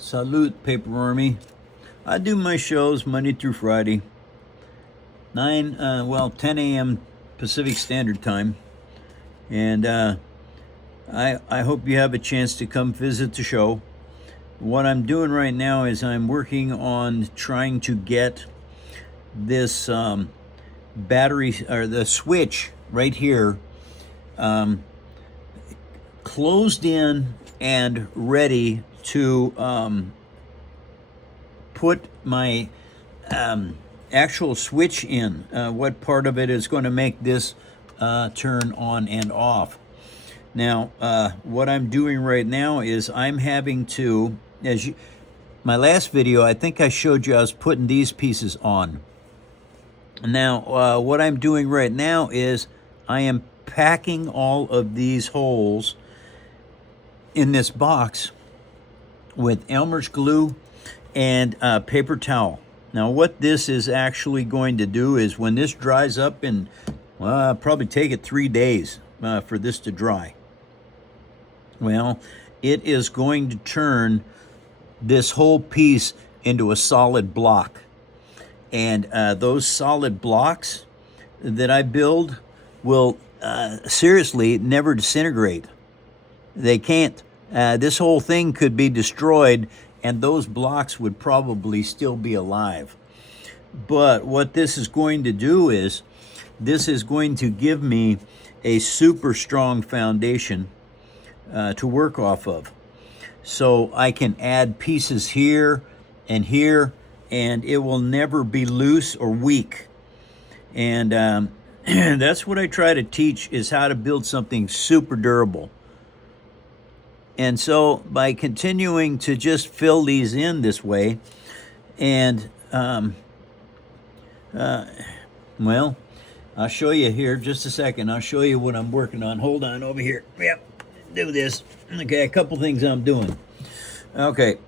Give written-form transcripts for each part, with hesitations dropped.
Salute, Paper Army. I do my shows Monday through Friday, 10 a.m. Pacific Standard Time. And I hope you have a chance to come visit the show. What I'm doing right now is I'm working on trying to get this battery, or the switch right here, closed in and ready to put my actual switch in. What part of it is going to make this turn on and off? Now, what I'm doing right now is I'm having to, my last video, I think I showed you I was putting these pieces on. Now, what I'm doing right now is I am packing all of these holes in this box with Elmer's glue and paper towel. Now, what this is actually going to do is when this dries up, and probably take it 3 days for this to dry. Well, it is going to turn this whole piece into a solid block. And those solid blocks that I build will seriously never disintegrate. They can't. This whole thing could be destroyed and those blocks would probably still be alive. But what this is going to do is, this is going to give me a super strong foundation to work off of. So I can add pieces here and here, and it will never be loose or weak. And that's what I try to teach, is how to build something super durable. And so by continuing to just fill these in this way, and well, I'll show you here just a second. I'll show you what I'm working on. Hold on over here. Yep, do this. Okay, a couple things I'm doing. Okay.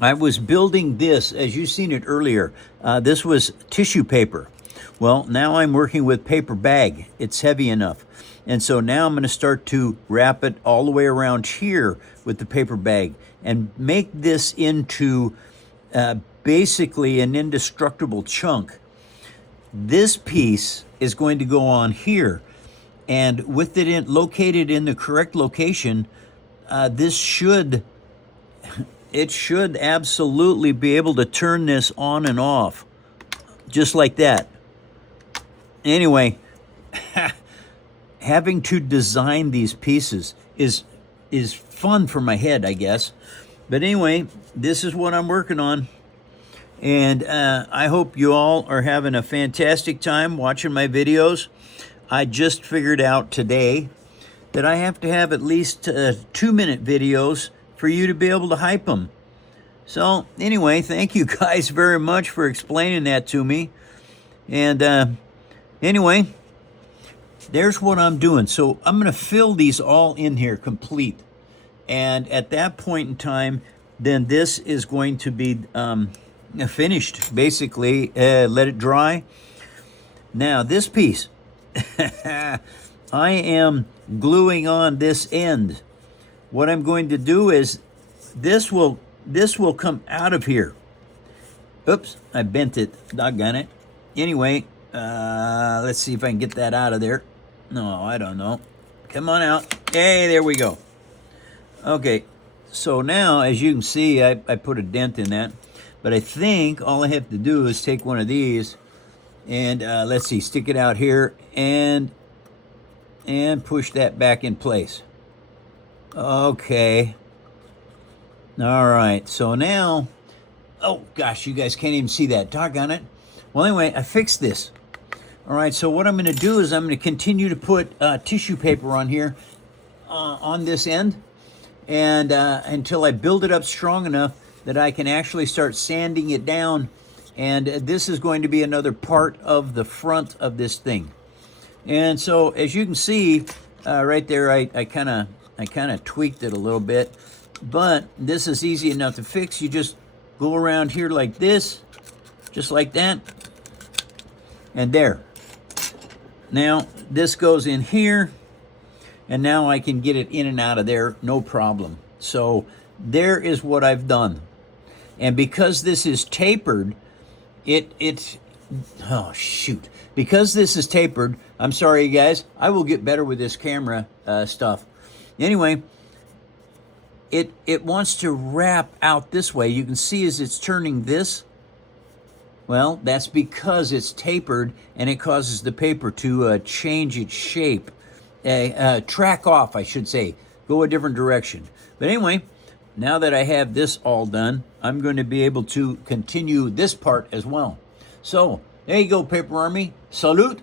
I was building this, as you seen it earlier. This was tissue paper. Well, now I'm working with paper bag. It's heavy enough. And so now I'm going to start to wrap it all the way around here with the paper bag and make this into basically an indestructible chunk. This piece is going to go on here, and with it located in the correct location, it should absolutely be able to turn this on and off, just like that. Anyway, having to design these pieces is fun for my head, I guess. But anyway, this is what I'm working on. And I hope you all are having a fantastic time watching my videos. I just figured out today that I have to have at least 2-minute videos for you to be able to hype them. So anyway, thank you guys very much for explaining that to me. And anyway, there's what I'm doing. So I'm going to fill these all in here complete. And at that point in time, then this is going to be finished, basically. Let it dry. Now this piece, I am gluing on this end. What I'm going to do is this will come out of here. Oops, I bent it. Doggone it. Anyway, let's see if I can get that out of there. No, I don't know. Come on out. Hey, there we go. Okay, so now, as you can see, I put a dent in that. But I think all I have to do is take one of these and, let's see, stick it out here and push that back in place. Okay. All right, so now, oh gosh, you guys can't even see that. Doggone it. Well, anyway, I fixed this. All right, so what I'm going to do is I'm going to continue to put tissue paper on here, on this end, and until I build it up strong enough that I can actually start sanding it down. And this is going to be another part of the front of this thing. And so, as you can see, right there, I kind of tweaked it a little bit, but this is easy enough to fix. You just go around here like this, just like that, and there. Now this goes in here, and now I can get it in and out of there, no problem. So there is what I've done. And because this is tapered, oh shoot. Because this is tapered, I'm sorry guys, I will get better with this camera stuff. Anyway, it wants to wrap out this way. You can see as it's turning this, well, that's because it's tapered and it causes the paper to change its shape. Track off, I should say. Go a different direction. But anyway, now that I have this all done, I'm going to be able to continue this part as well. So, there you go, Paper Army. Salute.